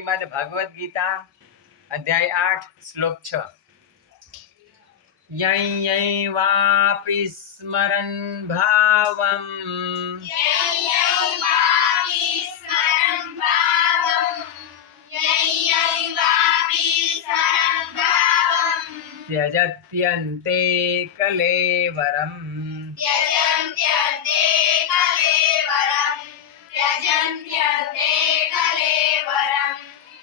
श्रीमद् भगवद गीता अध्याय 8 श्लोक 6। यं यं वापि स्मरन् भावम् त्यजत्यन्ते कलेवरम्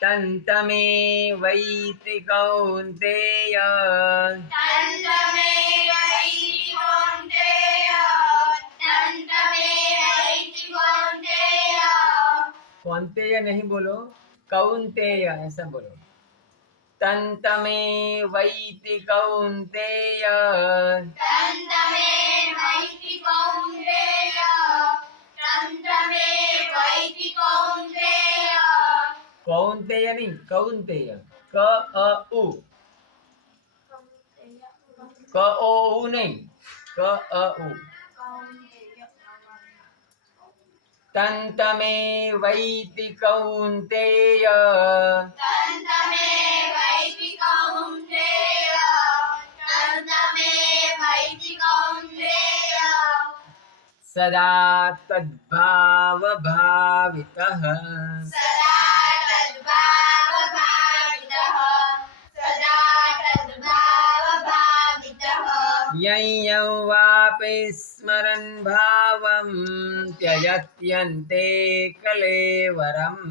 तन्तमेवैति कौन्तेय कौन्तेय नहीं बोलो, कौन्तेय ऐसा बोलो। तन्तमेवैति कौन्तेय कौन्तेय नहीं, कौन्तेय क अ उ, क ओ उ नहीं, क अ उ। तन्तमेवैति कौन्तेय सदा तद्भाव भावितः यं यं वापि स्मरन् भावं त्यजत्यन्ते कलेवरम्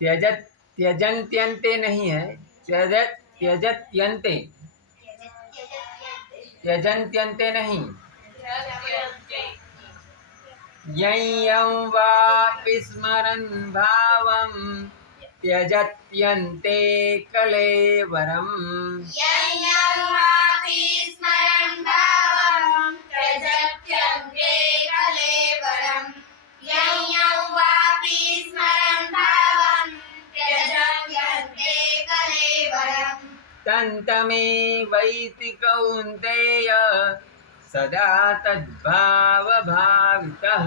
त्यजत त्यजन्त्यन्ते नहीं है, त्यजत्यन्ते, त्यजन्त्यन्ते नहीं। यं यं वापि स्मरन् भावं त्यजत्यन्ते कलेवरम् तन्तमेवैति कौन्तेय सदा तद्भाव भावितः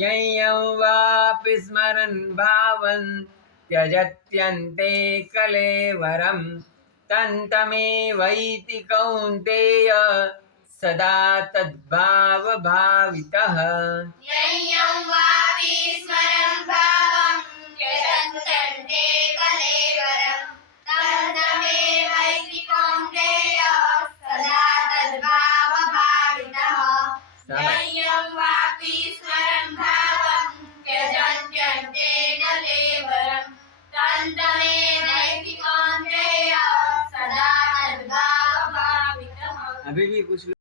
यं यं वापि स्मरन् भावं त्यजत्यन्ते कलेवरम् तन्तमेवैति कौन्तेय सदा तद्भाव भावितः अभी भी कुछ